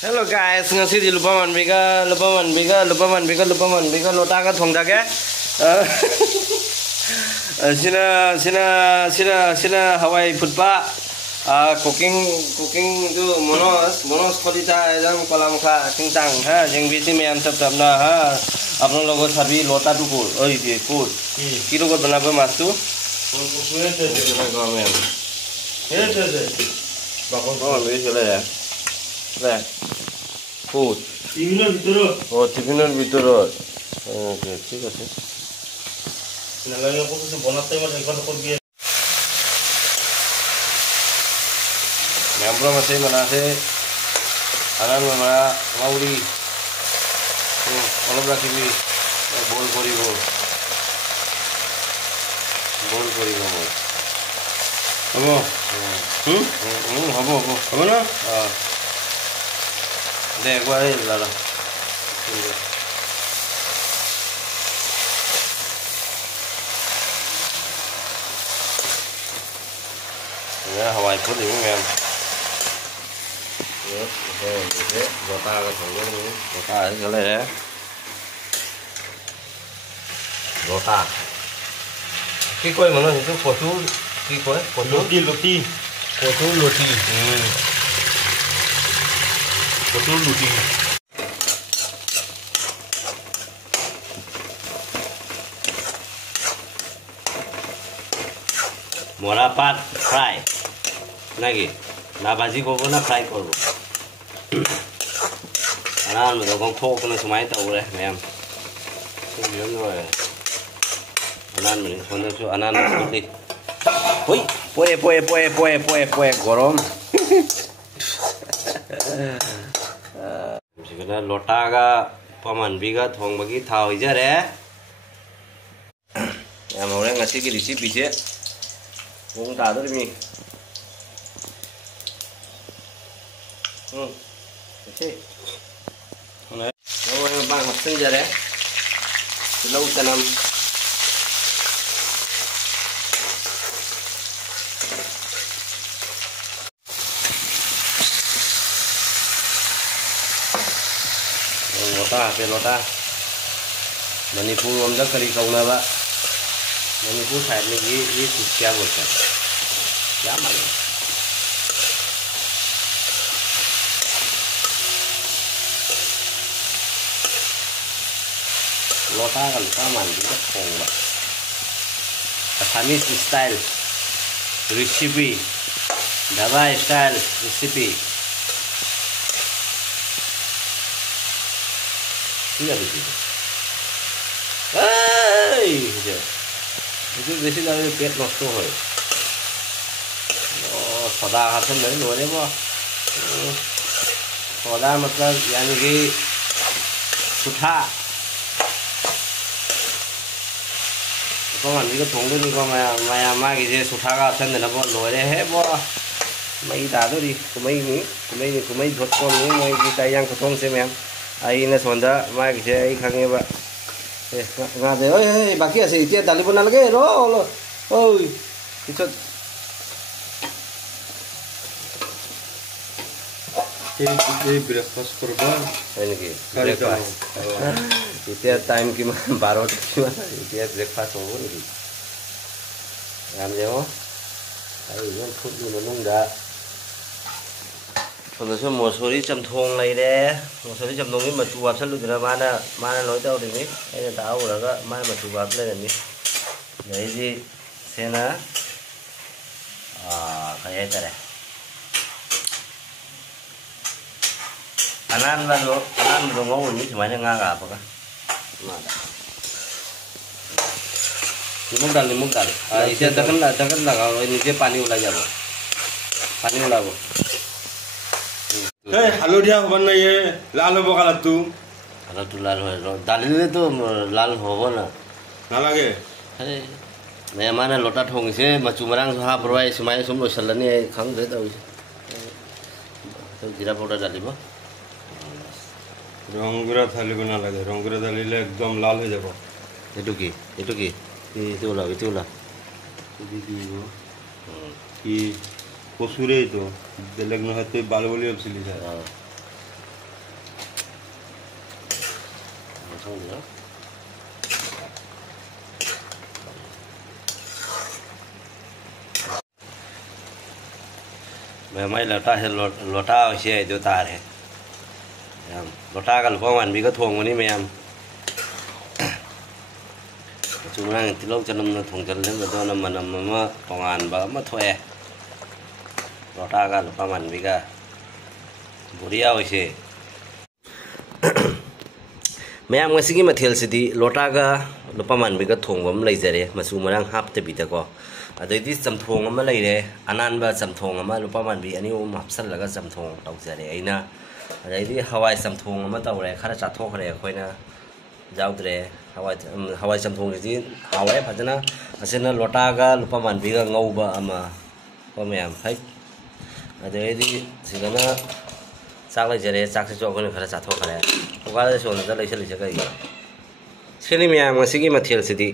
Hello guys, ngasi di lupa manbiga lota ka thong dage. Sina Hawaii foodpa. Cooking itu monos kolita jang kolam kha tingtang ha jeng bisi me am sab na ha apno logo sabi lota tu kul oi ye kul ki logo banabe mas tu bakon me chole ya le food টিফিনের ভিতরে ওকে ঠিক আছে নালাগে কিছু বানাতে মানে একবার করে Nyamplong masih menase, anan mana mauri, kalau berarti bi bol koribo, apa? Apa na? Deh, gua ini lala. Ya, Hawaii food ini kan. Lota cái thằng lota cái này đấy lota cái quay mà nó thì phổ chú cái quay phổ chú loti mora pat fry lagi na bhaji ko na fry korbo anan mo kong thok na sumai ta ore mem so yun rồi anan mo ni phone so anan suli hoi poe gorom sigana lota ga paman biga thong bagi thau ija re am ore ngasi ki recipe che ung ta do mi Oke. Mulai. Mau bang hapsen jare. Silau tanam. Lota. Manipur omda kari kauna ba. Manipur side में ये क्या बोलते हैं? क्या मालूम? Lota kan sama juga kong ba. Assamese style recipe, Dhaba style recipe. Iya begitu. Itu besi dari pet nokto hoy. Soda hasan dari luar ya bo. Soda मतलब यानी कि सुठा Con cái thùng đó con mà cái gì sụt thang thân này nó bọn nổi đấy hết bo mấy đá đó đi của mấy thuật con mấy cái tay giang của thùng xem em ai nó xuân đó mai cái gì ai khang nghe vậy ngà về ơi bà kia gì kia tali pun lagi lo ôi cái chút ini breakfast korban ini breakfast itu time gimana baru gimana itu breakfast apa nih làm gì không thấy con phút đi nó nung đã còn số một số đi chầm thùng này đấy một số đi chầm thùng ấy mà chụp sẵn luôn rồi mà nói đâu thì biết đây là tao rồi đó mai mà chụp lên là biết đấy gì xem á cái ấy đây anan lo ngau ni semuanya ngaga apa kan limung dal isi tekan lah kalau ini dia pani ulah jabo halo dia bana ye lal hobo kala tu lal ho dalile to lal hobo na lage me mana lota thong se machu marang ha proi sumai sum lo salani khang de tau to jira powder dalibo রংগুড়া থালি বনা লাগে রংগুড়া থালিলে একদম লাল হয়ে যাব itu ki itu lah কি কসুরে তো বেলেগ নহয় তুই বাল বলি ভাবছিলি không nữa mẹ mấy lota hay lota xe cho ta đấy lota cái lúa mặn bị cái thuồng này mẹ em chúng đang thì lâu cho năm thùng chân lên rồi năm mà còn ăn bữa mà thôi lota cái lúa mặn bị cái buri ao xe mẹ em cái gì mà thiệt sự đi lota cái lúa mặn bị cái thuồng bấm lấy ra đấy mà chúng mình đang hấp thì bị thế co đấy thì chấm thuồng mà lấy đấy anh ăn bữa chấm thuồng mà lúa mặn bị anh yêu hấp sẵn là cái chấm thuồng tàu ra đấy ấy na đấy thì Hawaii chấm thuồng mà tàu đấy khá là chặt thuốc đấy khơi na giàu đấy Hawaii chấm thuồng thì Hawaii phải chăng na lota cái lúa mặn bị cái ngâu bờ mà con mẹ em thấy đấy thì chỉ cần nó chắc là giờ đấy chắc sẽ cho con người khá là chặt thuốc đấy có cái số nó rất là cái gì cái này mẹ em cái gì mà thiệt sự đi